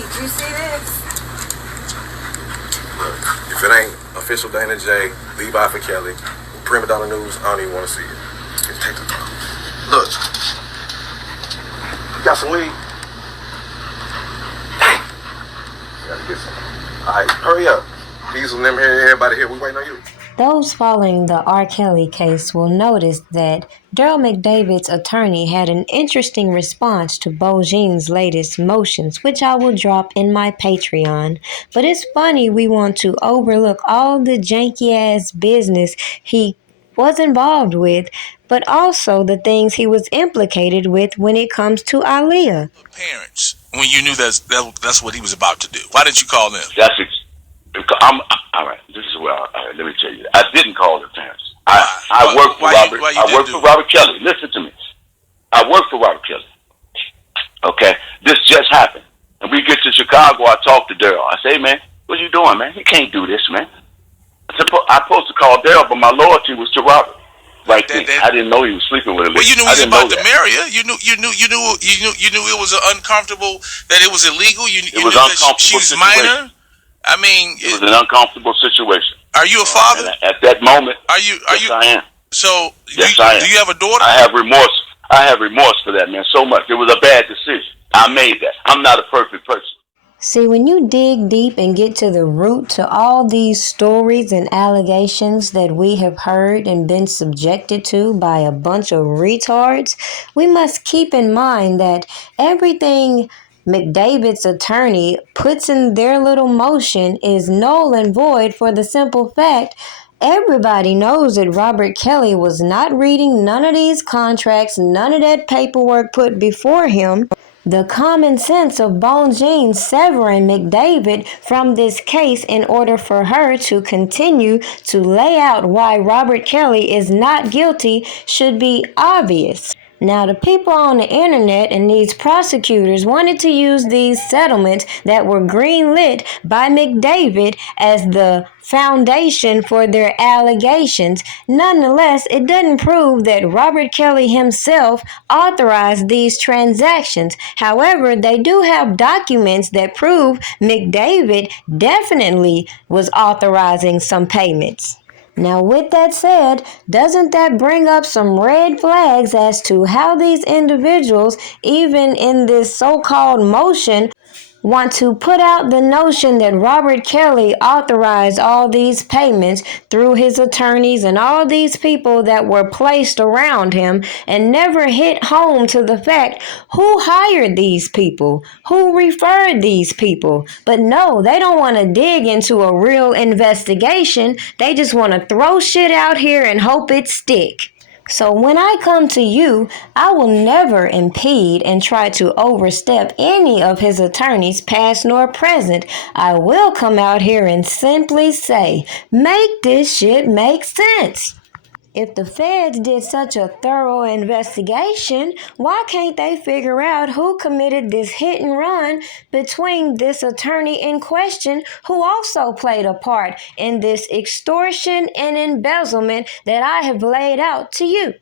you see this? Look, if it ain't official Dana J, leave out for Kelly, Primadonnanews, I don't even want to see it. Just take the phone. Look, you got some weed? Dang. Gotta get some. Alright, hurry up. Diesel and them here, everybody here, we waiting on you. Those following the RKelly case will notice that Derrel McDavid's attorney had an interesting response to Bonjean's latest motions, which I will drop in my Patreon. But it's funny we want to overlook all the janky-ass business he was involved with, but also the things he was implicated with when it comes to Aaliyah. Parents, when you knew that's what he was about to do, why didn't you call them? All right. This is where. Let me tell you. I didn't call the parents. I worked for Robert. I worked for Robert Kelly. Listen to me. I worked for Robert Kelly. Okay. This just happened, and we get to Chicago. I talk to Derrel. I say, man, what you doing, man? He can't do this, man. I'm supposed to call Derrel, but my loyalty was to Robert. Right then, I didn't know he was sleeping with him. Well, you knew he was about to marry her. You knew it was uncomfortable, that it was illegal. It was uncomfortable. She was minor. I mean, it was an uncomfortable situation. Are you a father? At that moment, yes, I am. So, yes, I am. Do you have a daughter? I have remorse. I have remorse for that, man, so much. It was a bad decision. I made that. I'm not a perfect person. See, when you dig deep and get to the root to all these stories and allegations that we have heard and been subjected to by a bunch of retards, we must keep in mind that everything McDavid's attorney puts in their little motion is null and void for the simple fact everybody knows that Robert Kelly was not reading none of these contracts, none of that paperwork put before him. The common sense of Bonjean severing McDavid from this case in order for her to continue to lay out why Robert Kelly is not guilty should be obvious. Now, the people on the internet and these prosecutors wanted to use these settlements that were greenlit by McDavid as the foundation for their allegations. Nonetheless, it doesn't prove that Robert Kelly himself authorized these transactions. However, they do have documents that prove McDavid definitely was authorizing some payments. Now, with that said, doesn't that bring up some red flags as to how these individuals, even in this so-called motion, want to put out the notion that Robert Kelly authorized all these payments through his attorneys and all these people that were placed around him, and never hit home to the fact who hired these people, who referred these people. But no, they don't want to dig into a real investigation. They just want to throw shit out here and hope it stick. So when I come to you, I will never impede and try to overstep any of his attorneys, past nor present. I will come out here and simply say, make this shit make sense. If the feds did such a thorough investigation, why can't they figure out who committed this hit and run between this attorney in question, who also played a part in this extortion and embezzlement that I have laid out to you?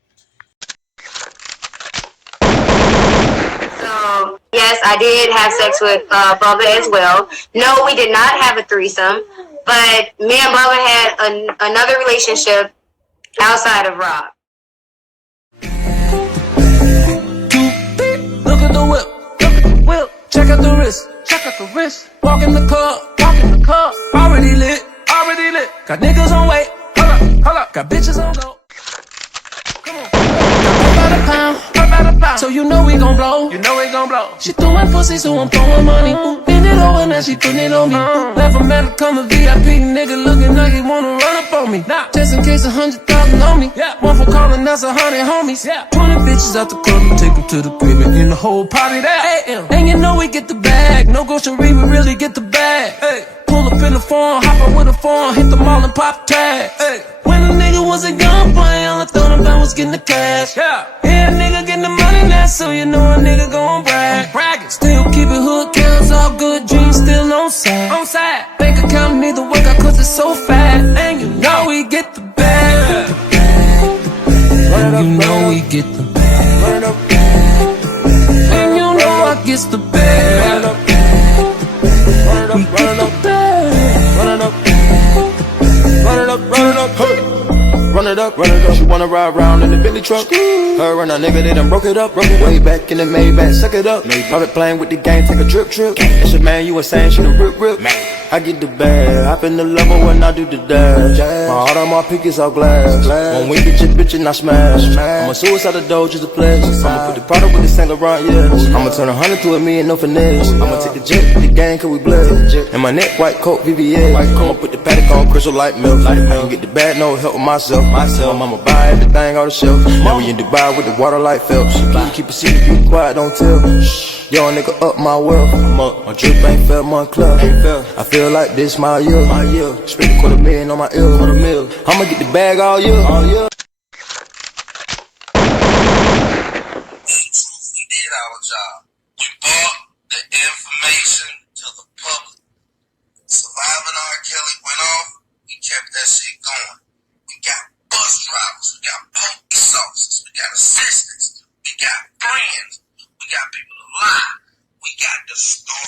So, yes, I did have sex with Bubba as well. No, we did not have a threesome, but me and Bubba had another relationship outside of Rob. Look at the whip, check out the wrist, walk in the club, already lit, got niggas on wait, hold up, got bitches on go. Come on, got by the pound, so you know we gon' blow, she throwing pussy, so I'm throwing money, bend it over, now she putting it on me, never met her come a VIP, nigga looking like he wanna run up on me, just in case 100,000 on me, one for calling, that's 100 homies, 20 bitches out the club, take them to the crib, and in the whole party that AM, and you know we get the bag, no grocery, we really get the bag, pull up in the phone, hop up with a phone, hit the mall and pop tags, when a nigga was a young boy, all I thought about was getting the cash, yeah, nigga getting the money now, so you know a nigga gon' brag, still keep it hood, counts all good, dreams still on side, bank account need to work out cause it's so fat, and you know we get the bag, and you know we get the bag, and you know I gets the bag, it up. She wanna ride around in the Bentley truck. Her and a nigga, they done broke it up. Way back in the Maybach, suck it up. Private plane with the gang, take a trip. That's your man, you was saying she the rip. I get the bag, hop in the level when I do the dash. My heart on my pick is all glass. When we get your bitch and I smash. I'm a suicide door, just a pledge. I'ma put the product with the Saint Laurent, yeah. I'ma turn 100 to a million, no finesse. I'ma take the jet with the gang, cause we blessed. And my neck, white coat, VVS. I'ma put the paddock on, crystal light milk. I can get the bag, no help with myself. I'ma buy everything off the shelf. Now we in Dubai with the water like Phelps. Keep a secret, keep quiet, don't tell. Yo, nigga, up my wealth. My drip ain't fair, my club. I feel like this my year. Spend $250,000 on my ear. I'ma get the bag all year. In truth, we did our job. We brought the information to the public. Surviving RKelly went off. We kept that shit going. We got bus drivers. We got police officers. We got assistants. We got friends. We got people to lie. We got the stories.